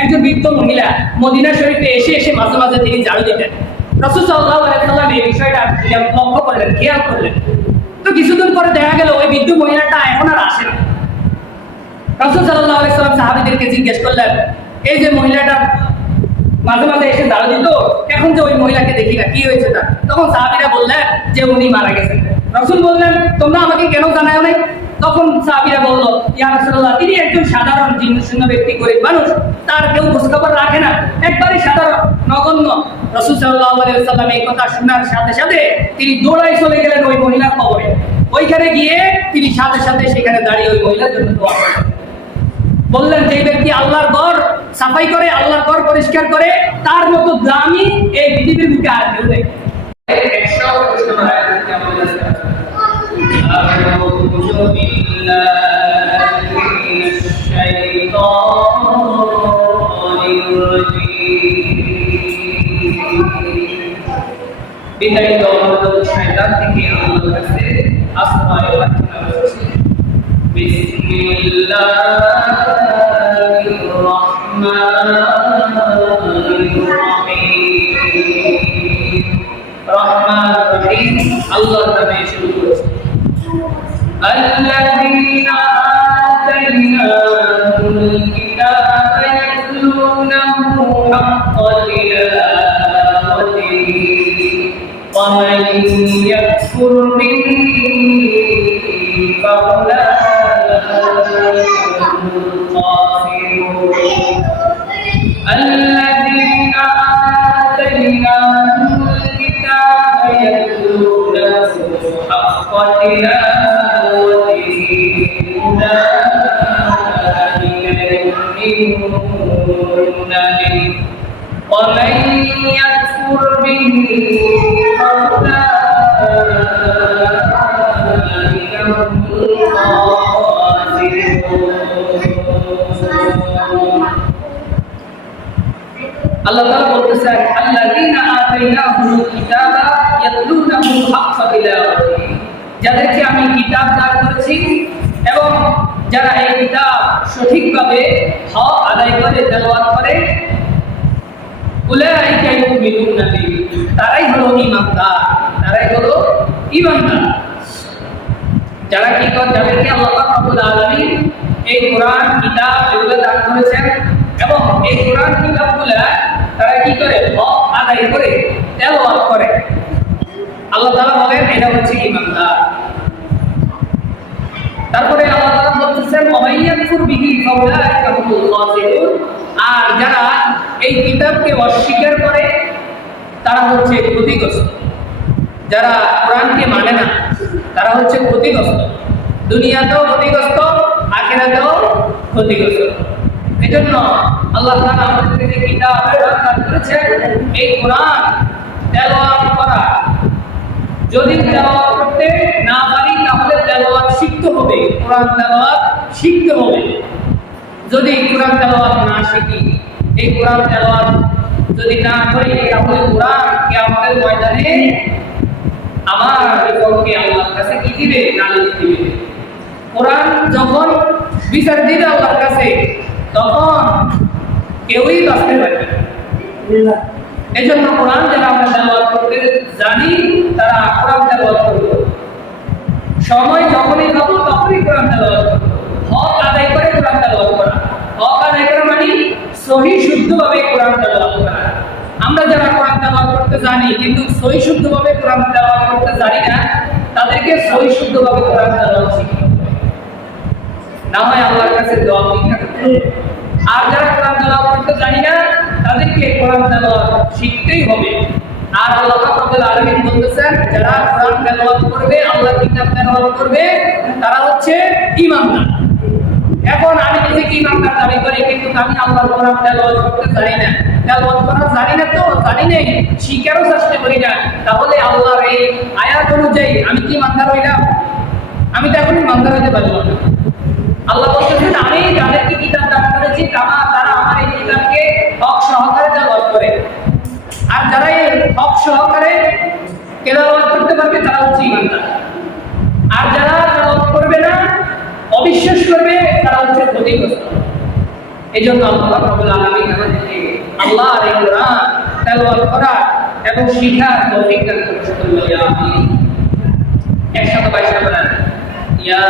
একজন বৃদ্ধ মহিলা মদিনা শরীফে এসে এসে মাঝে মাঝে তিনি ঝাড়ু দিতেন। রসুল সাল্লাহ আলাইসাল্লাম এই বিষয়টা লক্ষ্য করলেন, খেয়াল করলেন। তো কিছুদিন পরে দেখা গেল ওই বৃদ্ধ মহিলাটা এখন আর আসে না। রসুল সাল্লাহ আলাইসাল্লাম সাহাবিদেরকে জিজ্ঞেস করলেন, এই যে মহিলাটা মাঝে মাঝে এসে ঝাড়ু দিত, এখন যে ওই মহিলাকে দেখি না, কি হয়েছে তার? তখন সাহাবিরা বললেন যে উনি মারা গেছেন। রসুল বললেন, তোমরা আমাকে কেন জানায় নাই? তখন সাহাবিরা বলল, ইয়া রাসূলুল্লাহ, তিনি একজন সাধারণ জীর্ণশূন্য ব্যক্তি, গরিব মানুষ। তার কেউ খোঁজখবর রাখে না। একবারই সাধারণ, নগণ্য। রসুল সাল্লাহ আলাইহি সাল্লাম এই কথা শোনার সাথে সাথে তিনি দৌড়াই চলে গেলেন ওই মহিলার কবরে। ওইখানে গিয়ে তিনি সাথে সাথে সেখানে দাঁড়িয়ে ওই মহিলার জন্য দোয়া করলেন। বললেন যে ব্যক্তি আল্লাহর ঘর সাফাই করে, আল্লাহর ঘর পরিষ্কার করে, তার মতো দামি এই পৃথিবীর বুকে আর কেউ নেই। we can আল্লাহ তাআলা বলতেছেন আল্লাযীনা আতাইনাহুমুল কিতাবা ইয়াতলুনাহু হাক্কা তিলাওয়াতিহি যাদেরকে আমি কিতাব দান করেছি এবং যারা এই কিতাব সঠিকভাবে হক আদায় করে তেলাওয়াত করে তারাই হলো তারাই হলো যারা কি যাদেরকে আল্লাহ এই কোরআন কিতাব এগুলো দান করেছেন এবং এই কোরআন তারা কি করে? আদায় করে, তেলাওয়াত করে। আল্লাহ বলেন, এটা হচ্ছে ঈমানদার তারপরে আল্লাহ তাআলা বলতেছেন ওয়াইয়াকুর বিহি ফাউলাইকা আর যারা এই কিতাবকে অস্বীকার করে, তারা হচ্ছে ক্ষতিগ্রস্ত। যারা কোরআনকে মানে না, তারা হচ্ছে ক্ষতিগ্রস্ত। দুনিয়াতেও ক্ষতিগ্রস্ত, আখেরাতেও ক্ষতিগ্রস্ত। এই জন্য আল্লাহ তাআলা আমাদেরকে যে কিতাব করেছেন, এই কোরআন তেলাওয়াত করা যদি তেলাওয়াত করতে না পারি তাহলে তেলাওয়াত শিখতে হবে কোরআন তেলাওয়াত শিখতে হবে। যদি কোরআন তেলাওয়াত না শিখি এই কোরআন তেলাওয়াত যদি না করি তাহলে কোরআন কিয়ামতের ময়দানে আমার বিপক্ষে আল্লাহর কাছে কি দিবে? নালিশ দিবে। কোরআন যখন বিচার দিবে আল্লাহর কাছে তখন কেউই বাঁচতে পারবে না। এই জন্য কোরআন যারা আমরা তেলাওয়াত জানি, তারা কোরআন তেলাওয়াত করবে সময় যখনই পাবো তখনই কোরআন তেলাওয়াত করব হক আদায় করে কোরআন তেলাওয়াত করা। হক আদায় করা মানে সহি শুদ্ধভাবে কোরআন তেলাওয়াত করা। আমরা যারা কোরআন তেলাওয়াত করতে জানি, কিন্তু সহি শুদ্ধভাবে কোরআন তেলাওয়াত করতে জানি না, তাদেরকে সহি শুদ্ধভাবে কোরআন তেলাওয়াত হবে। না হয় আল্লাহর কাছে দোয়া করতে আর যারা কোরআন তেলাওয়াত করতে জানি না, তাদেরকে কোরআন তেলাওয়াত শিখতেই হবে। আর আল্লাহ রব্বুল আলামিন বলতেছেন, যারা কোরআন তেলাওয়াত করবে, আল্লাহর কিতাব তেলাওয়াত করবে, তারা হচ্ছে ঈমানদার। এখন আমি নিজেকে ঈমানদার দাবি করি, কিন্তু আমি আল্লাহর কোরআন তেলাওয়াত করতে জানি না। তেলাওয়াত করা জানি না তো, জানি নেই, শিকারও চেষ্টা করি না। তাহলে আল্লাহর এই আয়াত অনুযায়ী আমি কি ঈমানদার হইলাম? আমি তো এখন হতে পারলাম না। আল্লাহ বলতেছেন, আমি যাদেরকে কিতাব দান করেছি, তারা আমার এই কিতাবকে হক তেলাওয়াত করে। আর যারা এই হক সহকারে তেলাওয়াত করতে পারবে তারা হচ্ছে ইমানদার আর যারা তেলাওয়াত করবে না অবিশ্বাস করবে তারা হচ্ছে ক্ষতিগ্রস্ত এই জন্য আল্লাহ রাব্বুল আলামিন আল্লাহর এই কোরআন তেলাওয়াত করা এবং শিখার তৌফিক দান করুন সকলে বলি আমিন একসাথে বাইশটা বলেন يا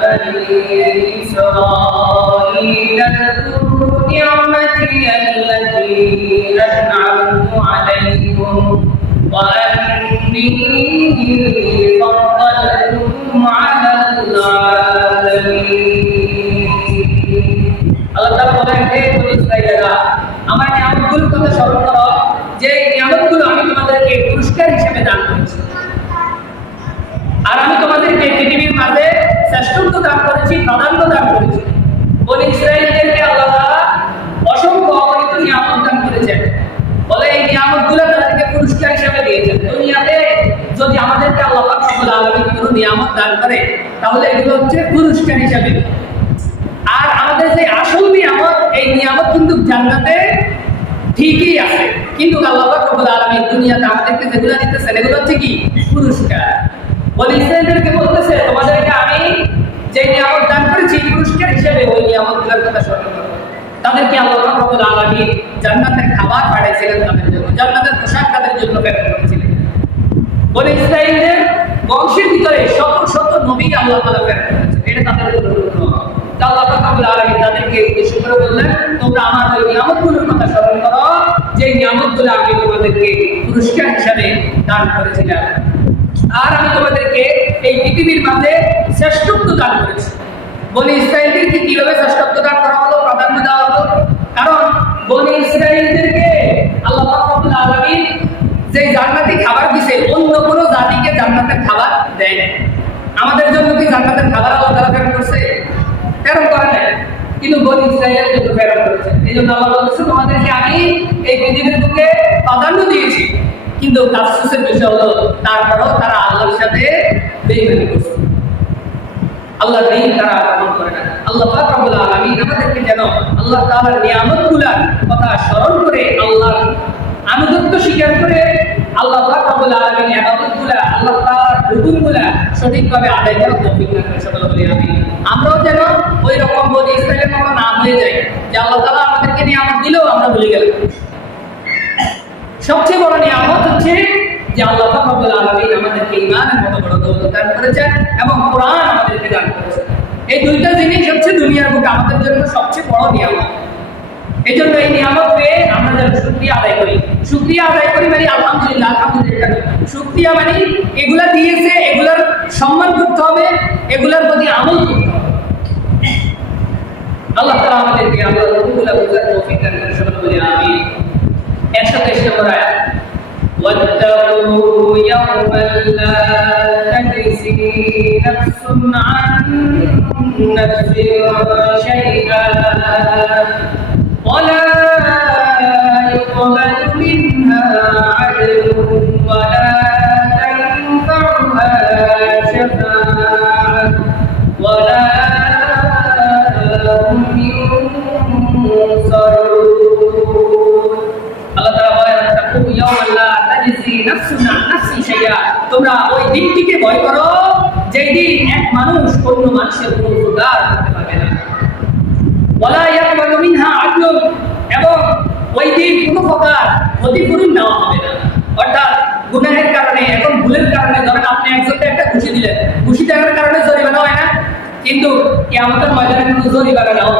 بني إسرائيل اذكروا نعمتي التي أنعمت عليكم وأني فضلتكم على العالمين আল্লাহ তাআলা বলেন হে বনি ইসরাঈলেরা আমার নিয়ামতগুলোর কথা স্মরণ করো যে এই নিয়ামতগুলো আমি তোমাদেরকে পুরস্কার হিসেবে দান করেছি আর আমি তোমাদেরকে পৃথিবীর মাঝে শ্রেষ্ঠত্ব দান করেছি প্রাধান্য দান করেছি বলে ইসরায়েলদেরকে বলে এই নিয়ামতগুলো তাদেরকে পুরস্কার হিসেবে দিয়েছেন। দুনিয়াতে যদি আমাদেরকে আল্লাহ সকল আলামিন কোনো নিয়ামত দান করে, তাহলে এগুলো হচ্ছে পুরস্কার হিসেবে। আর আমাদের যে আসল নিয়ামত, এই নিয়ামত কিন্তু জান্নাতে ঠিকই আছে। কিন্তু আল্লাহ রব্বুল আলামিন দুনিয়াতে আমাদেরকে যেগুলো দিতেছেন, এগুলো হচ্ছে কি? পুরস্কার। বলে ইসরায়েলদেরকে বলতেছে, তোমাদেরকে আমি যে নিয়ামত দান করেছি, পুরস্কার হিসেবে ওই নিয়ামতগুলোর কথা স্মরণ করো। তাদেরকে আল্লাহ রব্বুল আলামিন জান্নাতের খাবার পাঠাইছিলেন তাদের জন্য। জান্নাতের পোশাক তাদের জন্য প্রেরণ করেছিলেন। বলে ইসরায়েলদের বংশের ভিতরে শত শত নবী আল্লাহ করেছেন। এটা তাদের জন্য আল্লাহ তাদেরকে উদ্দেশ্য করে বললেন, তোমরা আমার ওই নিয়ামতগুলোর কথা স্মরণ করো, যে নিয়ামতগুলো আমি তোমাদেরকে পুরস্কার হিসাবে দান করেছিলাম। আর আমি তোমাদেরকে এই পৃথিবীর মাঝে শ্রেষ্ঠত্ব দান করেছি। বনি ইসরায়েলদেরকে কীভাবে শ্রেষ্ঠত্ব দান করা হলো, প্রাধান্য দেওয়া হলো? কারণ বনি ইসরায়েলদেরকে আল্লাহ রব্বুল আলামিন যে জান্নাতি খাবার দিছে, অন্য কোনো জাতিকে জান্নাতের খাবার দেয় না আমাদের জন্য কি জান্নাতের খাবার আল্লাহ তাআলা প্রেরণ করছে? প্রেরণ করে না কিন্তু বনি ইসরায়েলের জন্য প্রেরণ করেছে। এই জন্য আল্লাহ বলছে তোমাদেরকে আমি এই পৃথিবীর বুকে প্রাধান্য দিয়েছি। কিন্তু আফসোসের বিষয় হলো, তারপরেও তারা আল্লাহর সাথে বেইমানি করছে। আল্লাহ দিন তারা পালন করে না। আল্লাহ পাক আমাদেরকে যেন আল্লাহ তাআলার নিয়ামতগুলার কথা স্মরণ করে আল্লাহর আনুগত্য স্বীকার করে আল্লাহ পাক রব্বুল আলামিন আল্লাহ হুকুমগুলা সঠিকভাবে আদায় করে আমরাও যেন ওই রকম বলি ইসরায়েলের মতো না হয়ে যাই যে আল্লাহ তাআলা আমাদেরকে নিয়ামত দিলেও আমরা ভুলে গেলাম। সবচেয়ে বড় নিয়ামত হচ্ছে যে আল্লাহ পাক রব্বুল আলামিন আমাদেরকে ঈমানের মতো বড় দৌলত দান করেছেন এবং কোরআন আমাদেরকে দান করেছেন। এই দুইটা জিনিস হচ্ছে দুনিয়ার বুকে আমাদের জন্য সবচেয়ে বড় নিয়ামত। এই জন্য এই নিয়ামত পেয়ে আমরা যেন শুক্রিয়া আদায় করি। শুক্রিয়া আদায় করি মানে আলহামদুলিল্লাহ আলহামদুলিল্লাহ। শুক্রিয়া মানে এগুলা দিয়েছে, এগুলার সম্মান করতে হবে, এগুলার প্রতি আমল করতে হবে। আল্লাহ তাআলা আমাদেরকে আমরা রূপগুলা বুঝার তৌফিক দান করেন। সকলে বলি আমিন। একশো তেইশ নম্বর আয়াত واتقوا يوما لا تجزي نفس عن نفس شيئا. ভয় করো, যেই এক মানুষ অন্য মানুষের কোনো উপকার করতে পারবে না। ওয়ালা ইয়াকবালু মিনহা আদলুন, এবং ওই দিন কোনো প্রকার ক্ষতিপূরণ নেওয়া হবে না। অর্থাৎ গুনাহের কারণে এখন ভুলের কারণে, ধরেন আপনি একজনকে একটা ঘুষি দিলেন, ঘুষি দেওয়ার কারণে জরিমানা হয় না, কিন্তু কিয়ামতের ময়দানে কোনো জরিমানা নাও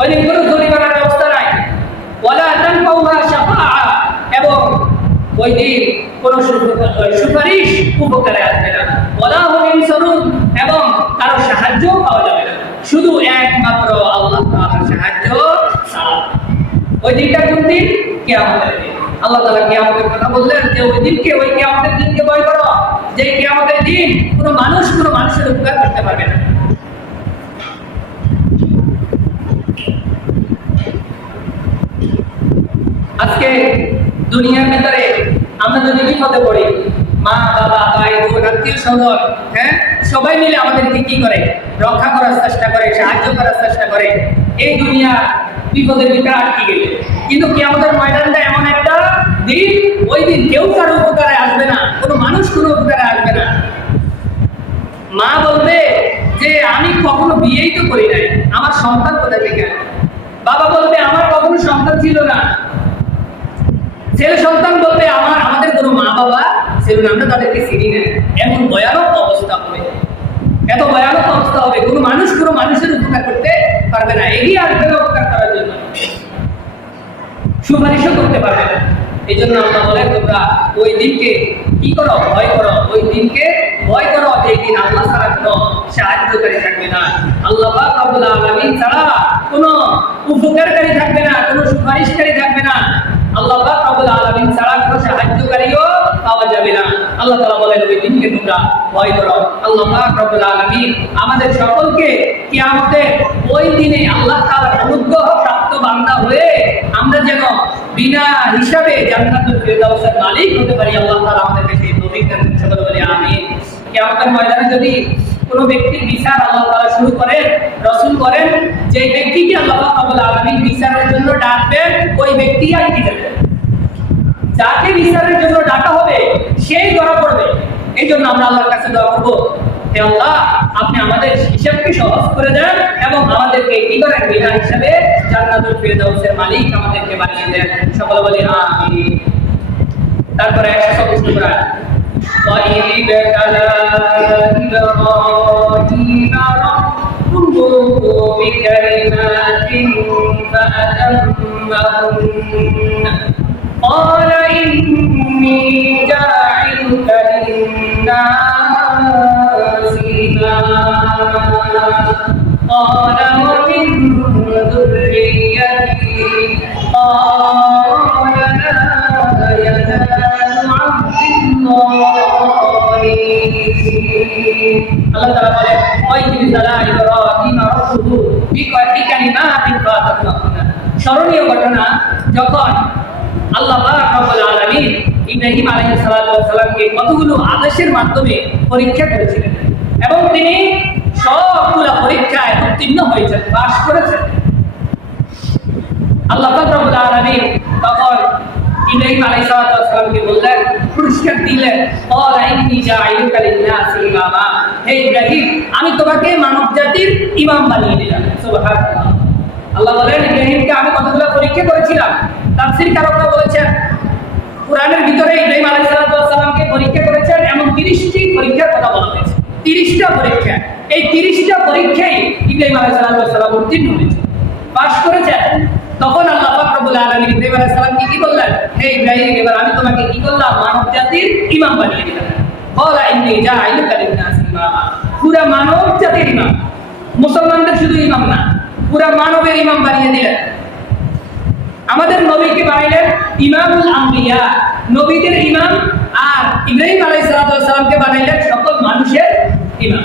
ওই দিন কোনো জরিমানার ব্যবস্থা নাই। ওয়ালা তানফাউহা শাফাআ, এবং ওই দিন কোনো সুপারিশ উপকারে আসবে না। হুম ইনসারুন, এবং কারও সাহায্যও পাওয়া যাবে না। শুধু একমাত্র আল্লাহ সাহায্য ওই দিনটা কোন দিন? কিয়ামতের দিন। আল্লাহ তাআলা কিয়ামতের কথা বললেন যে, ওই দিনকে, ওই কিয়ামতের দিনকে ভয় করো। যে কিয়ামতের দিন কোনো মানুষ কোনো মানুষের উপকার করতে পারবে না। আজকে দুনিয়ার ভিতরে আমরা যদি বিপদে পড়ি, মা, বাবা, ভাই, বোন, আত্মীয় স্বজন হ্যাঁ? সবাই মিলে আমাদেরকে কি করে? রক্ষা করার চেষ্টা করে, সাহায্য করার চেষ্টা করে। এই দুনিয়া বিপদের ভিতরে আটকে গেলে। কিন্তু কি আমাদের ময়দানটা এমন একটা দিন, ওই দিন কেউ কারও উপকারে আসবে না, কোনো মানুষ কোনো উপকারে আসবে না। মা বলবে যে, আমি কখনো বিয়েই তো করি নাই, আমার সন্তান কোথা থেকে? বাবা বলবে, আমার কখনো সন্তান ছিল না। ছেলে সন্তান বলতে আমার বাবা ছিল না আমরা তাদেরকে চিনি না। এমন ভয়ানক অবস্থা হবে। এত ভয়ানক অবস্থা হবে, কোনো মানুষ কোনো মানুষের উপকার করতে পারবে না। এগিয়ে আসবে না উপকার করার জন্য। সুপারিশও করতে পারবে না। এই জন্য আমরা বলে তোমরা ওই দিনকে কি করো? ভয় করো। ওই দিনকে ভয় করো যে এই দিন আল্লাহ ছাড়া কোনো সাহায্যকারী থাকবে না। আল্লাহ পাক রব্বুল আলামিন ছাড়া কোনো উপকারকারী থাকবে না, কোনো সুপারিশকারী থাকবে না। আল্লাহ পাক রব্বুল আলামিন ছাড়া কোনো সাহায্যকারীও পাওয়া যাবে না। আল্লাহ তাআলা বলেন, ওই দিনকে তোমরা ভয় করো। আল্লাহ পাক রব্বুল আমাদের সকলকে কিয়ামতের ওই দিনে আল্লাহ তাআলার অনুগ্রহ প্রাপ্ত বান্দা হয়ে আমরা যেন বিনা হিসাবে জান্নাতুল ফেরদাউসের মালিক হতে পারি। আল্লাহ তাআলা আমাদেরকে সেই তৌফিক সকলে বলি, আমিন। কিয়ামতের ময়দানে যদি কোনো ব্যক্তির বিচার আল্লাহ তাআলা শুরু করেন, রাসূল করেন যে পাক যাকে বিচারের জন্য ডাকবেন ওই ব্যক্তি আইটি দেবেন যাকে বিচারের জন্য ডাকা হবে, সেই ধরা পড়বে। এই জন্য আমরা আল্লাহর কাছে দোয়া করব আল্লাহ, আপনি আমাদের হিসাবকে সহজ করে দেন এবং আমাদেরকে কি ইগরের বিনা হিসাবে জান্নাতুল ফিরদাউসের মালিক আমাদেরকে বানিয়ে দেন। সকলে বলি, আমিন। তারপরে 124 নম্বর আয়াত ওয়া ইবতালা ইব্রাহিম بكلمات فأتمهن قال إني جاعلك للناس إماما قال ومن ذريتي قال لا ينال عهد الظالمين الله تعالى কয়েকটি কালিমা আদিন স্মরণীয় ঘটনা, যখন আল্লাহ রব্বুল ইব্রাহিম আলাইহিস কতগুলো আদেশের মাধ্যমে পরীক্ষা করেছিলেন এবং তিনি সবগুলো পরীক্ষায় উত্তীর্ণ হয়েছেন বাস করেছেন। আল্লাহ রব্বুল আলামিন তখন ইব্রাহিম বললেন, পুরস্কার দিলেন জাইলুকা ইমামা। হে ইব্রাহিম, আমি তোমাকে মানব জাতির ইমাম বানিয়ে দিলাম। সুবহানাল্লাহ। আল্লাহ বলেন, ইব্রাহিমকে আমি কতগুলো পরীক্ষা করেছিলাম? তাফসীর কারকরা বলেছেন, কোরআনের ভিতরে ইব্রাহিম পরীক্ষা করেছেন, এমন 30টি পরীক্ষার কথা বলা হয়েছে। 30টা পরীক্ষা। এই 30টা পরীক্ষায় ইব্রাহিম আলাইহিস সালাম উত্তীর্ণ হয়েছে। পাশ করেছেন। তখন আল্লাহ পাক রব্বুল আলামিন ইব্রাহিম আলাইহিস সালামকে কি বললেন হে ইব্রাহিম, এবার আমি তোমাকে কি করলাম? মানব জাতির ইমাম বানিয়ে দিলাম। ক্বালা ইন্নী পুরা মানব জাতির ইমাম। মুসলমানদের শুধু ইমাম না, পুরা মানবের ইমাম বানিয়ে দিলেন। আমাদের নবীকে বানাইলেন? ইমামুল আম্বিয়া। নবীদের ইমাম আর ইব্রাহিম আলাইহিস সালামকে বানাইলেন সকল মানুষের ইমাম।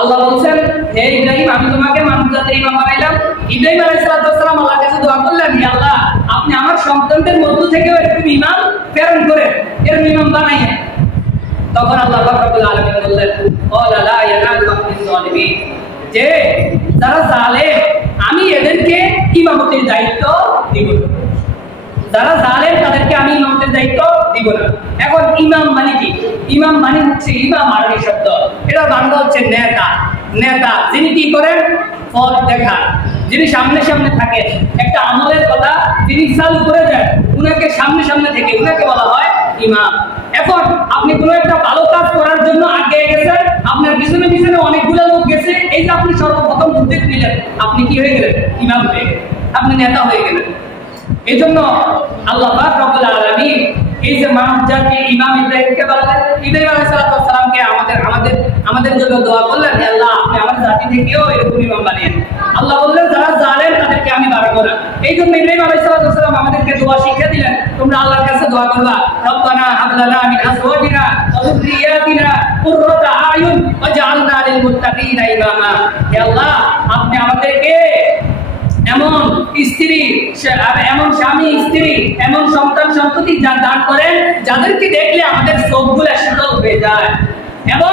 আল্লাহ বলছেন, হে ইব্রাহিম, আমি তোমাকে মানব জাতির ইমাম বানাইলাম। ইব্রাহিম আলাইহিস সালাম আল্লাহর কাছে দোয়া করলেন, হে আল্লাহ, আপনি আমার সন্তানদের মধ্য থেকেও এরকম ইমাম প্রেরণ করেন, এরকম ইমাম বানাইয়েন। তখন আল্লাহ পাক রব্বুল আলামিন বললেন ক্বালা লা ইয়ানালু আহদিজ জালিমিন যে, যারা জালেম, আমি এদেরকে ইমামতির দায়িত্ব দিব। না যারা জালেম, তাদেরকে আমি ইমামতের দায়িত্ব দিব না। এখন ইমাম মানে কি? ইমাম মানে হচ্ছে ইমাম আরবি শব্দ। এটা বাংলা হচ্ছে নেতা। নেতা। যিনি কি করেন? পথ দেখা যিনি সামনে সামনে থাকেন। একটা আমলের কথা যিনি চালু করে দেন, উনাকে সামনে সামনে থেকে উনাকে বলা হয় ইমাম। এখন আপনি কোনো একটা ভালো কাজ করার জন্য আগে গেছেন, আপনার পিছনে পিছনে অনেকগুলো লোক গেছে, এই যে আপনি সর্বপ্রথম উদ্যোগ নিলেন, আপনি কি হয়ে গেলেন? ইমাম হয়ে গেলেন। আপনি নেতা হয়ে গেলেন। এই জন্য আল্লাহ পাক রব্বুল আলামিন এই যে মানব ইমাম ইব্রাহিমকে বললেন ইব্রাহিম আলাইহিস সালামকে আমাদের আমাদের আমাদের জন্য দোয়া করলেন আল্লাহ, আপনি আমার জাতি থেকেও এরকম ইমাম বানিয়ে আল্লাহ বললেন, যারা জালেম, তাদেরকে আমি বাড়াবো না এই জন্য ইব্রাহিম আলাইহিস সালাম আমাদেরকে দোয়া শিক্ষা দিলেন, তোমরা আল্লাহর কাছে দোয়া করবা, রব্বানা হাব লানা মিন আজওয়াজিনা ওয়া যুররিয়াতিনা কুররাতা আয়ুন ওয়াজআলনা লিল মুত্তাকিনা ইমামা। হে আল্লাহ, আপনি আমাদেরকে এমন স্ত্রী এমন স্বামী, স্ত্রী, এমন সন্তান সন্ততি যা দান করেন, যাদেরকে দেখলে আমাদের চোখগুলো শীতল হয়ে যায়। এবং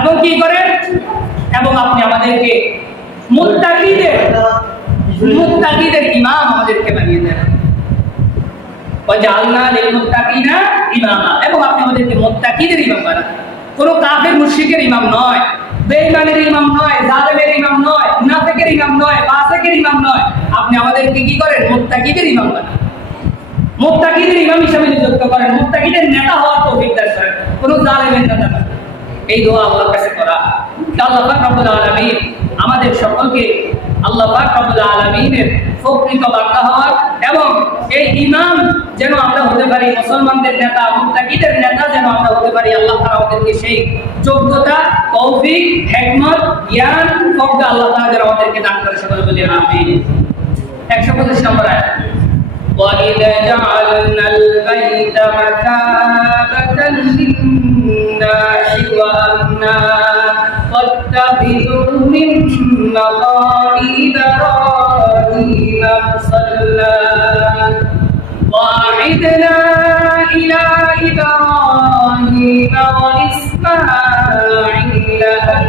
এবং কি করেন? এবং আপনি আমাদেরকে মুত্তাকিদের মুত্তাকিদের ইমাম আমাদেরকে বানিয়ে দেন। লিল মুত্তাকিনা ইমামা। এবং আপনি আমাদেরকে মুত্তাকিদের ইমাম বানান। কোন কাফের, মুশরিকের ইমাম নয়। বেঈমানের ইমাম নয়, জালেমের ইমাম নয়, মুনাফিকের ইমাম নয়, ফাসিকের ইমাম নয়। আপনি আমাদেরকে কি করেন? মুত্তাকিদের ইমাম বানান। মুত্তাকিদের ইমাম হিসেবে নিযুক্ত করেন। মুত্তাকিদের নেতা হওয়ার তৌফিক দান করেন। কোন জালেমের নেতা নয় এই দোয়া আল্লাহর কাছে করা। আল্লাহ পাক রব্বুল আলামিন আমাদের সকলকে আল্লাহ পাক রব্বুল আলামিনের প্রকৃত বার্তা হওয়ার এবং এই ইমাম যেন আমরা হতে পারি মুসলমানদের নেতা মুত্তাকিদের নেতা যেন আমরা হতে পারি আল্লাহ তাআলা আমাদেরকে সেই যোগ্যতা তৌফিক হিকমত জ্ঞান প্রজ্ঞা আল্লাহ তাআলা যেন আমাদেরকে দান করে সকলে বলি আমিন 125 নম্বর আয়াত وإذا جعلنا البيت مثابة للناس وأمنا واتخذوا من مقام إبراهيم مصلى وأعدنا إلى إبراهيم وإسماعيل أن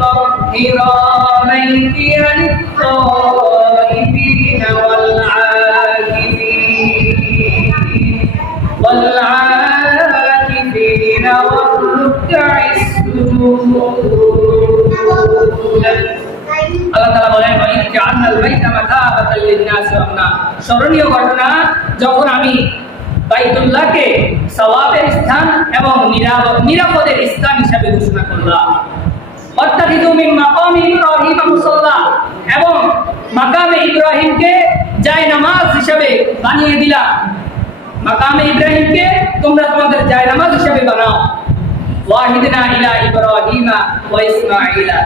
طهر بيتي للطائفين والعاكفين. والعاكفين والركع السجود. আল্লাহ তাআলা মাকামি ইব্রাহিমকে জায় নামাজ হিসাবে বানিয়ে দিলাম। মাকামে ইব্রাহিমকে তোমরা তোমাদের জায় নামাজ হিসাবে বানাও। ওয়াহিদনা ইলা ইব্রাহিমা ওয়া ইসমাঈলা।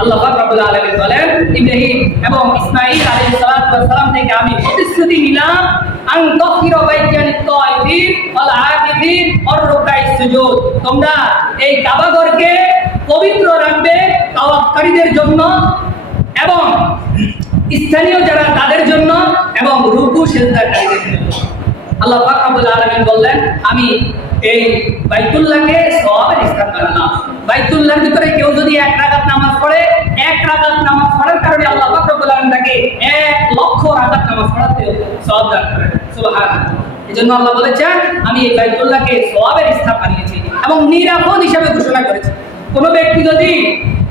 আল্লাহ রব্বুল আলামিন বলেন, ইব্রাহিম এবং ইসমাঈল আলাইহিস সালাম থেকে আমি প্রতিশ্রুতি নিলাম, আন বাইতাল তাইফিন ওয়াল রুকাইস সুজুদ। তোমরা এই কাবা ঘরকে পবিত্র রাখবে তাওয়াফকারীদের জন্য এবং স্থানীয় যারা তাদের জন্য এবং রুকু সেজদাকারীদের জন্য। আল্লাহ পাক আলামিন বললেন, আমি এই বাইতুল্লাহকে সওয়াবের স্থান বানালাম। বাইতুল্লাহর ভিতরে কেউ যদি এক রাকাত নামাজ পড়ে, এক রাকাত নামাজ পড়ার কারণে আল্লাহ পাক রব্বুল আলামিন তাকে এক লক্ষ রাকাত নামাজ পড়াতে সওয়াব দান করেন। সুবহানাল্লাহ। এজন্য আল্লাহ বলেছেন, আমি এই বাইতুল্লাহকে সওয়াবের স্থান বানিয়েছি এবং নিরাপদ হিসাবে ঘোষণা করেছি। কোনো ব্যক্তি যদি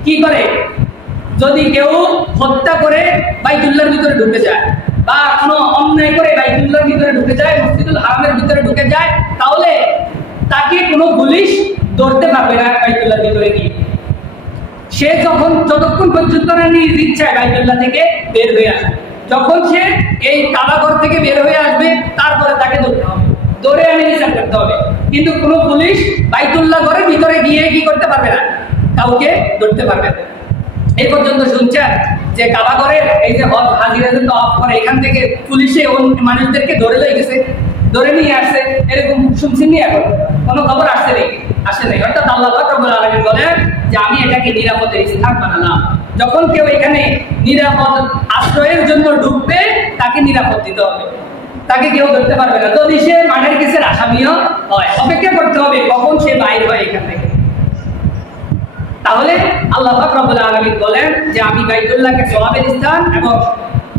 কি করে, যদি কেউ হত্যা করে বাইতুল্লাহর ভিতরে ঢুকে যায় বা কোনো অন্যায় করে বাইতুল্লাহর ভিতরে ঢুকে যায়, মসজিদুল হারামের ভিতরে ঢুকে যায়, তাহলে তাকে কোনো পুলিশ ধরতে পারবে না বাইতুল্লাহর ভিতরে গিয়ে। সে যখন যতক্ষণ পর্যন্ত না নিজ ইচ্ছায় বাইতুল্লাহ থেকে বের হয়ে আসবে, যখন সে এই কাবাঘর থেকে বের হয়ে আসবে, তারপরে তাকে ধরতে হবে। ধরে আমি বিচার করতে হবে। কিন্তু কোনো পুলিশ বাইতুল্লাহ ঘরের ভিতরে গিয়ে কি করতে পারবে না? কাউকে ধরতে পারবে না। এই পর্যন্ত শুনছেন যে কাবাগরের এই যে হজ হাজিরা যে অফ করে, এখান থেকে পুলিশে মানুষদেরকে ধরে লয়ে গেছে। ধরে নিয়ে আসছে, এরকম শুনছেন নি এখন, কোনো খবর আসছে নেই আসে নেই। অর্থাৎ আল্লাহ রব্বুল আলামিন বলেন যে, আমি এটাকে নিরাপদের স্থান বানালাম। যখন কেউ এখানে নিরাপদ আশ্রয়ের জন্য ঢুকবে, তাকে নিরাপদ দিতে হবে। তাকে কেউ ধরতে পারবে না। যদি সে মানের কেসের আসামিও হয়, অপেক্ষা করতে হবে কখন সে বাইর হয় এখান থেকে। তাহলে আল্লাহ রব্বুল আলামিন বলেন যে, আমি বাইতুল্লাহকে সওয়াবের স্থান এবং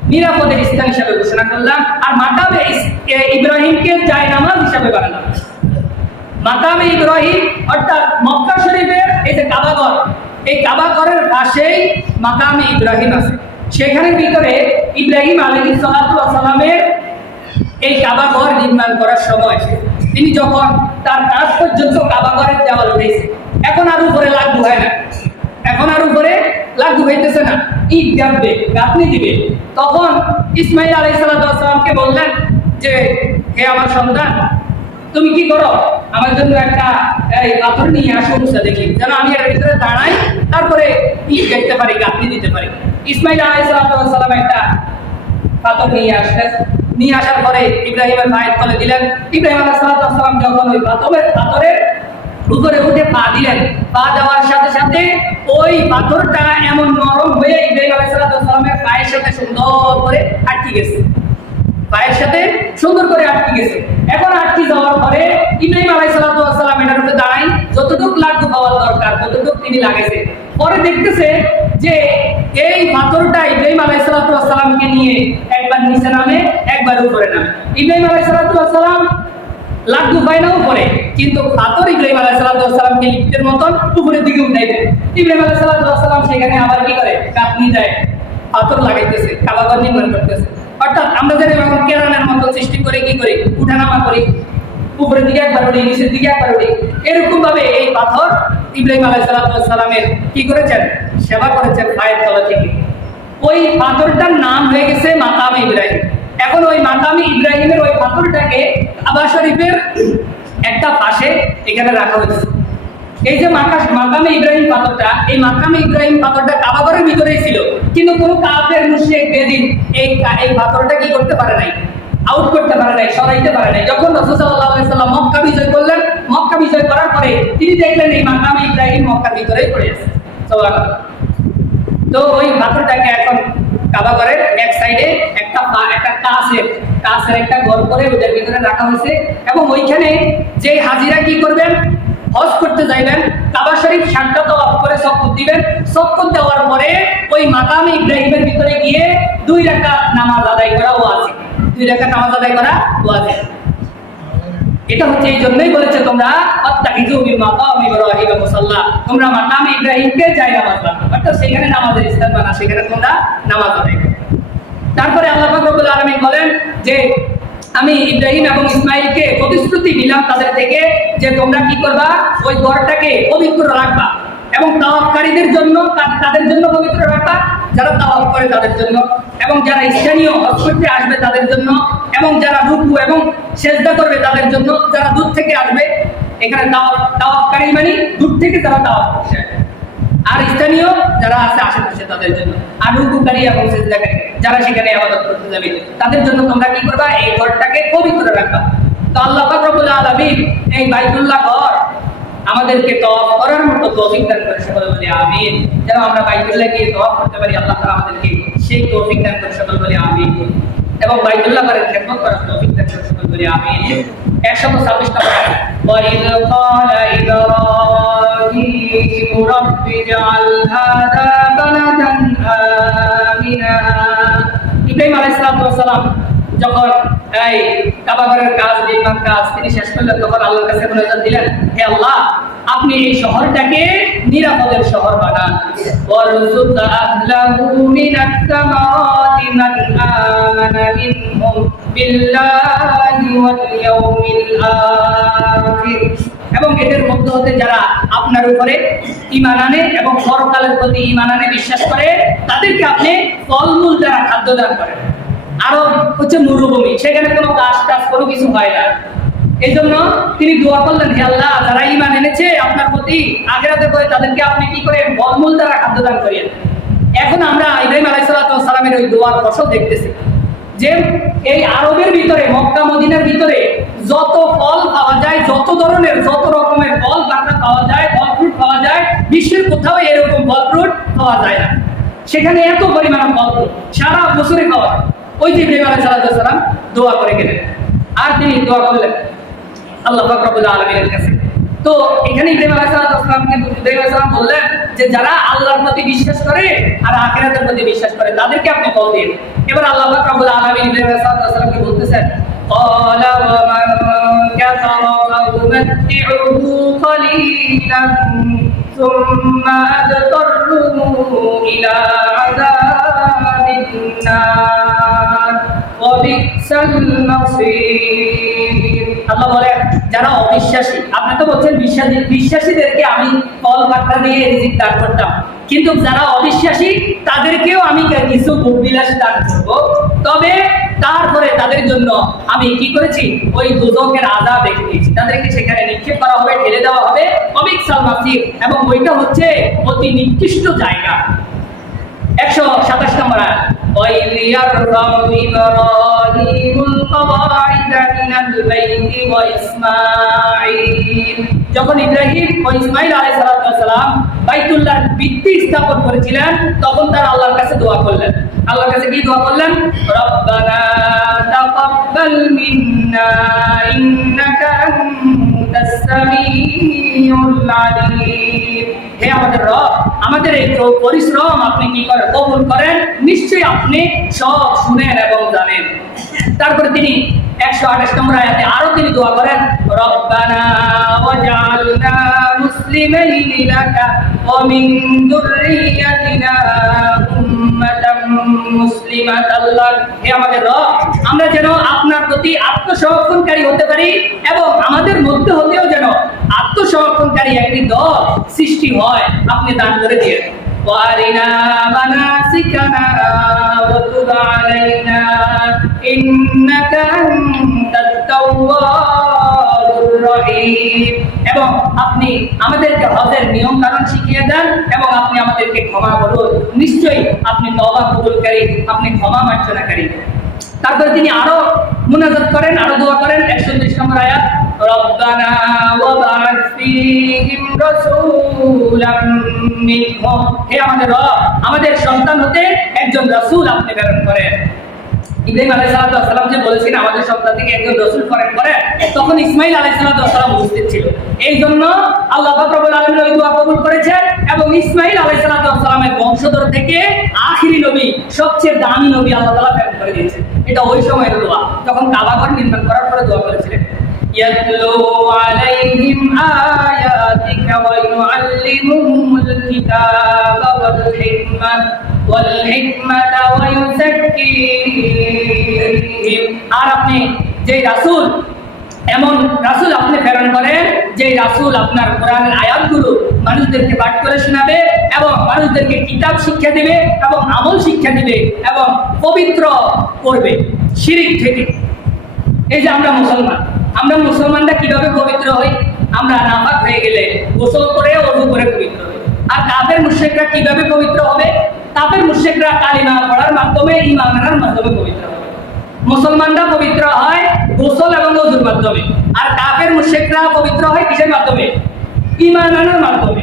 নিরাপদের স্থান হিসাবে ঘোষণা করলাম। আর এ, ইব্রাহিমকে জায় নামাজ হিসাবে বানালাম। মাকামে ইব্রাহিম অর্থাৎ মক্কা শরীফের এই যে কাবাঘর এই কাবাঘরের পাশেই মাকামে ইব্রাহিম আছে। সেখানের ভিতরে ইব্রাহিম আলাইহিস সালাতু ওয়াস এই কাবাঘর নির্মাণ করার সময় তিনি যখন তার কাজ পর্যন্ত কাবাঘরের দেওয়াল উঠেছে এখন আর উপরে লাগু হয় না। এখন আর উপরে লাগু হইতেছে না। ইট গাঁথবে গাঁথনি দিবে। তখন ইসমাইল আলাইসালামকে বললেন যে, হে আমার সন্তান, তুমি কি করো? আমার জন্য একটা, এই, পাথর নিয়ে আসো মুসা দেখি। যেন আমি এর ভিতরে দাঁড়াই, তারপরে ইট দেখতে পারি গাঁথনি দিতে পারি। ইসমাইল আলাইসালাম একটা পাথর নিয়ে আসলেন। নিয়ে আসার পরে ইব্রাহিমের মায়ের তলে দিলেন। ইব্রাহিম আলাইসালাম যখন ওই পাথরের পাথরের উপরে উঠে পা দিলেন। পা দেওয়ার সাথে সাথে ওই পাথরটা এমন নরম হয়ে ইব্রাহিম আলাইসালামের পায়ের সাথে সুন্দর করে আটকে গেছে। পায়ের সাথে সুন্দর করে আটকে গেছে। এখন আটকে যাওয়ার পরে ইব্রাহিম আলাইসালাম এটার উপরে তিনি লাগাইছে। পরে দেখতেছে যে এই পাথরটা ইব্রাহিম আলাইসালামকে নিয়ে একবার নিচে নামে, একবার উপরে নামে। ইব্রাহিম আলাইসালাম লাড্ডু না উপরে। কিন্তু পাথর ইব্রাহিম আলাইসালামকে লিফটের মতন উপরের দিকে উঠাই দেয়। ইব্রাহিম আলাইসালাম সেখানে আবার কি করে? কাঁপনি দেয় পাথর লাগাইতেছে কাবাগর নির্মাণ করতেছে। অর্থাৎ আমরা যারা এরকম কেরানের মতো সৃষ্টি করে কি করি? উঠানামা করি। উপরের দিকে একবার উঠি, নিচের দিকে একবার উঠি। এরকম ভাবে এই পাথর ইব্রাহিম আলাইসালামের কি করেছেন? সেবা করেছেন, পায়ের তলা থেকে। ওই পাথরটার নাম হয়ে গেছে মাকাম ইব্রাহিম। এখন ওই মাকামি ইব্রাহিমের ওই পাথরটাকে আবা শরীফের একটা পাশে এখানে রাখা হয়েছে। এই যে মাকাশ মাকামে ইব্রাহিম পাথরটা, এই মাকামে ইব্রাহিম পাথরটা কাবাগরের ভিতরেই ছিল। কিন্তু কোনো কাফের, মুশরিক, বেদিন এই এই পাথরটা কি করতে পারে নাই? আউট করতে পারে নাই, সরাইতে পারে নাই। যখন রাসূল সাল্লাল্লাহু আলাইহি সাল্লাম মক্কা বিজয় করলেন, মক্কা বিজয় করার পরে তিনি দেখলেন এই মাকামে ইব্রাহিম মক্কার ভিতরেই পড়ে আছে। তো ওই পাথরটাকে এখন কাবাগরের এক সাইডে একটা একটা কাছের কাছের একটা ঘর করে ওদের ভিতরে রাখা হয়েছে। এবং ওইখানে যে হাজিরা কি করবেন? হজ করতে যাইবেন, কাবা শরীফ সাতটা তো অফ করে সফর দিবেন। সফর দেওয়ার পরে ওই মাকামে ইব্রাহিমের ভিতরে গিয়ে দুই রাকাত নামাজ আদায় করা ও আছে দুই রাকাত নামাজ আদায় করা ও আছে এটা হচ্ছে এই জন্যই বলেছে তোমরা তোমরা মাকামে ইব্রাহিমকে যাই নামাজ বানাও অর্থাৎ সেখানে নামাজের স্থান বানা সেখানে তোমরা নামাজ আদায় তারপরে আল্লাহ রব্বুল আলামিন বলেন যে, আমি ইব্রাহিম এবং ইসমাইলকে প্রতিশ্রুতি দিলাম তাদের থেকে যে তোমরা কি করবা? ওই ঘরটাকে পবিত্র রাখবা। এবং তাওয়াফকারীদের জন্য তাদের জন্য পবিত্র রাখবা যারা তাওয়াফ করে তাদের জন্য, এবং যারা স্থানীয় হজ আসবে তাদের জন্য, এবং যারা রুকু এবং সেজদা করবে তাদের জন্য, যারা দূর থেকে আসবে, এখানে তাওয়াফ তাওয়াফকারী মানে দূর থেকে যারা তাওয়াফ করছে। আর স্থানীয় যারা আছে আশেপাশে তাদের জন্য, আর রুকুকারী এবং সেজদাকারী যারা সেখানে আবাদত করতে যাবে, তাদের জন্য তোমরা কি করবা? এই ঘরটাকে পবিত্র রাখবা। তো আল্লাহ পাক রব্বুল আলামিন এই বাইতুল্লাহ ঘর আমাদেরকে তওয়াফ করার মতো তৌফিক দান করে সকল বলি আমিন যেন আমরা বাইতুল্লাহ গিয়ে তওয়াফ করতে পারি আল্লাহ তাআলা আমাদেরকে সেই তৌফিক দান করে সকল বলি আমিন এবং বাইতুল্লাহ ঘরের খেদমত করার তৌফিক দান করে সকল বলি আমিন 126 নম্বর وإذ قال إبراهيم رب اجعل هذا بلدا آمنا ইব্রাহিম আলাইহিস সালাম যখন এই কাজ, নির্মাণ কাজ তিনি শেষ করলেন তখন আল্লাহর কাছে দিলেন। হে আল্লাহ, আপনি এই শহরটাকে নিরাপদের শহর বানান। আহলাহু মান আমানা মিনহুম বিল্লাহি ওয়াল ইয়াউমিল আখির। এবং এদের মধ্য হতে যারা আপনার উপরে ইমান আনে এবং পরকালের প্রতি ইমান আনে, বিশ্বাস করে, তাদেরকে আপনি ফলমূল দ্বারা খাদ্য দান করেন। আরও হচ্ছে মরুভূমি। সেখানে কোনো গাছ টাছ, কোনো কিছু হয় না। এই জন্য তিনি দোয়া করলেন, হে আল্লাহ, যারা ইমান এনেছে, আপনার প্রতি আখেরাতে করে তাদেরকে আপনি কি করে ফলমূল দ্বারা খাদ্য দান করিয়েন? এখন আমরা ইব্রাহিম আলাইসালামের ওই দোয়ার ফসল দেখতেছি যে এই আরবের ভিতরে, মক্কা, মদিনার ভিতরে যত ফল পাওয়া যায়, যত ধরনের, যত রকমের ফল পাতা পাওয়া যায়, ফল ফ্রুট পাওয়া যায়, বিশ্বের কোথাও এরকম ফল ফ্রুট পাওয়া যায় না। সেখানে এত পরিমাণ ফল ফ্রুট, সারা বছরে খাওয়া। ওই যে ইব্রাহিম আলাইহিস সালাম দোয়া করে গেলেন আর তিনি দোয়া করলেন আল্লাহ পাক রব্বুল আলামিনের কাছে তো এখানে ইব্রাহিম আলাইহিস সালামকে ইব্রাহিম আলাইহিস সালাম বললেন যে যারা আল্লাহর প্রতি বিশ্বাস করে আর আখিরাতের প্রতি বিশ্বাস করে তাদেরকে আপনি ফল দিন এবার আল্লাহ পাক রব্বুল আলামিন ইব্রাহিম আলাইহিস সালামকে বলতেছেন قال ومن كفر فأمتعه قليلا ثم أضطره إلى عذاب النار وبئس المصير আল্লাহ বলেন কিন্তু যারা অবিশ্বাসী, তাদেরকেও আমি কিছু দান তবে তারপরে তাদের জন্য আমি কি করেছি? ওই দুজকের আজাব রেখে দিয়েছি তাদেরকে সেখানে নিক্ষেপ করা হবে দেওয়া হবে এবং ওইটা হচ্ছে অতি নির্দিষ্ট জায়গা। একশো সাতাশ নম্বর। وَإِذْ يَرْفَعُ إِبْرَاهِيمُ الْقَوَاعِدَ مِنَ الْبَيْتِ وَإِسْمَاعِيلُ যখন ইব্রাহিম ও ইসমাইল আলাইহিস সালাম বাইতুল্লাহর ভিত্তি স্থাপন করেছিলেন তখন তারা আল্লাহর কাছে দোয়া করলেন আল্লাহর কাছে কি দোয়া করলেন রব্বানা তাকাব্বাল মিন্না ইন্নাকা আনতাস সামিউল العليم হে আমাদের রব, আমাদের এই পরিশ্রম আপনি কি করেন কবুল করেন? নিশ্চয়ই আপনি সব শুনেন এবং জানেন। তারপরে তিনি একশো আঠাশ নম্বর আয়াতে আরও তিনি দোয়া করেন, রব্বানা ওয়াজআলনা মুসলিমাইন লাকা ওয়া মিন যুররিয়াতিনা উম্মাতাম মুসলিমাতাল লাক হে আমাদের রব আমরা যেন আপনার প্রতি আত্মসমর্পণকারী হতে পারি এবং আমাদের মধ্যে হতেও যেন আত্মসমর্পণকারী একটি দল সৃষ্টি হয় আপনি দান করে দিয়ে وارنا مناسكنا وتب علينا انك انت التواب الرحيم এবং আপনি আমাদেরকে হজের নিয়ম শিখিয়ে দেন এবং আপনি আমাদেরকে ক্ষমা করুন। নিশ্চয়ই আপনি কবুলকারী, আপনি ক্ষমা মার্জনাকারী। তারপরে তিনি আরও মুনাজাত করেন, আরও দোয়া করেন একশো ত্রিশ নম্বর আয়াত আমাদের সন্তান হতে একজন রাসূল আপনি প্রেরণ করেন। ইব্রাহিম আলাইহিস সালাম যে বলেছেন আমাদের সন্তান থেকে একজন রাসূল করেন করে তখন ইসমাইল আলাইহিস সালাম উপস্থিত ছিল এই জন্য আল্লাহ পাক রব্বুল আলামিন ওই দোয়া কবুল করেছেন এবং ইসমাইল আলাইহিস সালামের বংশধর থেকে আখিরি নবী সবচেয়ে দামি নবী আল্লাহ তাআলা প্রেরণ করে দিয়েছেন এটা ওই সময়ের দোয়া যখন কাবাঘর নির্মাণ করার পরে দোয়া করেছিলেন يتلو عليهم آياتك ويعلمهم الكتاب والحكمة والحكمة ويزكيهم আর আপনি যে রাসূল, এমন রাসূল আপনি প্রেরণ করেন যে রাসূল আপনার কোরআনের আয়াতগুলো মানুষদেরকে পাঠ করে শোনাবে এবং মানুষদেরকে কিতাব শিক্ষা দিবে এবং আমল শিক্ষা দিবে এবং পবিত্র করবে শিরিক থেকে। এই যে আমরা মুসলমান, আমরা মুসলমানরা কীভাবে পবিত্র হই? আমরা নাপাক হয়ে গেলে গোসল করে অজু করে পবিত্র হই। আর কাফের মুশরিকরা কীভাবে পবিত্র হবে? কাফের মুশরিকরা কালিমা পড়ার মাধ্যমে আনার মাধ্যমে পবিত্র মুসলমানরা পবিত্র হয় গোসল এবং অজুর মাধ্যমে, আর কাফের মুশরিকরা পবিত্র হয় কিসের মাধ্যমে? ঈমান আনার মাধ্যমে,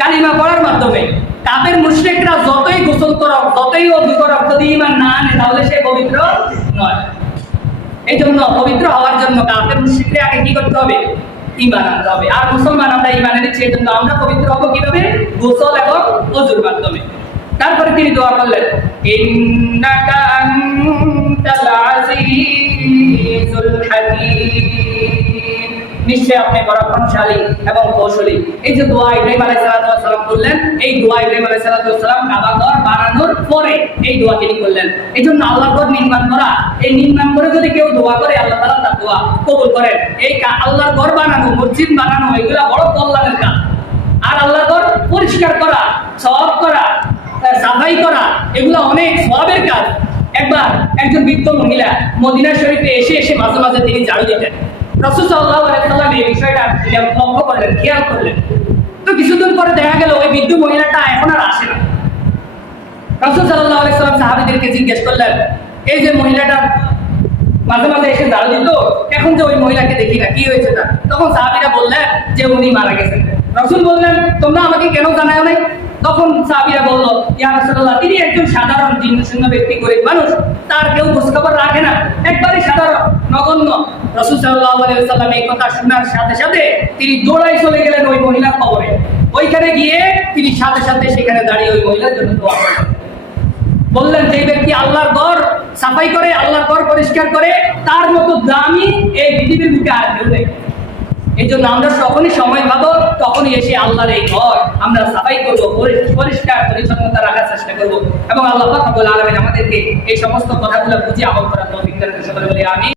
কালিমা পড়ার মাধ্যমে। কাফের মুশরিকরা যতই গোসল করক, যতই অজু করক, যদি ইমান না আনে, তাহলে সে পবিত্র নয়। এই জন্য পবিত্র হওয়ার জন্য কাফের মুশরিকরে আগে কি করতে হবে? ঈমান আনতে হবে। আর মুসলমান আমরা ঈমান এনেছি এই জন্য আমরা পবিত্র হব কীভাবে? গোসল এবং অজুর মাধ্যমে। তারপরে তিনি দোয়া করলেন নিশ্চয় আপনি পরাক্রমশালী এবং কৌশলী। এই যে দোয়া ইব্রাহিম করলেন, এই দোয়া ইব্রাহিম কাবা ঘর বানানোর পরে এই দোয়া তিনি করলেন। এই জন্য ঘর নির্মাণ করা, এই নির্মাণ করে যদি কেউ দোয়া করে, আল্লাহ তাআলা তার দোয়া কবুল করেন। এই আল্লাহর ঘর বানানো, মসজিদ বানানো, এগুলা বড় কল্যাণের কাজ। আর আল্লাহ ঘর পরিষ্কার করা, সওয়াব করা সাফাই করা, এগুলো অনেক সওয়াবের কাজ। একবার একজন বৃদ্ধ মহিলা মদিনা শরীফে এসে এসে মাঝে মাঝে তিনি ঝাড়ু দিতেন। এই এখন না। যে মহিলাটা মাঝে মাঝে এসে এখন যে ওই মহিলাকে দেখি না, কি হয়েছে তার? তখন সাহাবীরা বললেন যে উনি মারা গেছেন। রসুল বললেন, তোমরা আমাকে কেন জানায় নাই? তখন সাহাবীরা বলল, ইয়া তিনি একজন সাধারণ জিন্ন শূন্য ব্যক্তি, গরিব মানুষ। তার কেউ খোঁজখবর রাখে না। একবারে সাধারণ, নগণ্য। রসুল সাল্লাল্লাহু আলাইহি ওয়াসাল্লাম এই কথা শোনার সাথে সাথে তিনি দৌড়াই চলে গেলেন ওই মহিলার খবরে ওইখানে গিয়ে তিনি সাথে সাথে সেখানে দাঁড়িয়ে ওই মহিলার জন্য দোয়া বললেন, যে ব্যক্তি আল্লাহর ঘর সাফাই করে, আল্লাহর ঘর পরিষ্কার করে, তার মতো দামি এই পৃথিবীর বুকে আর কেউ নেই। এই জন্য আমরা যখনই সময় পাবো, তখনই এসে আল্লাহর এই ঘর আমরা সাফাই করব পরিষ্কার, পরিচ্ছন্নতা রাখার চেষ্টা করব এবং আল্লাহ আলমেন আমাদেরকে এই সমস্ত কথাগুলো বুঝে আমল করার। সকলে বলে আমিন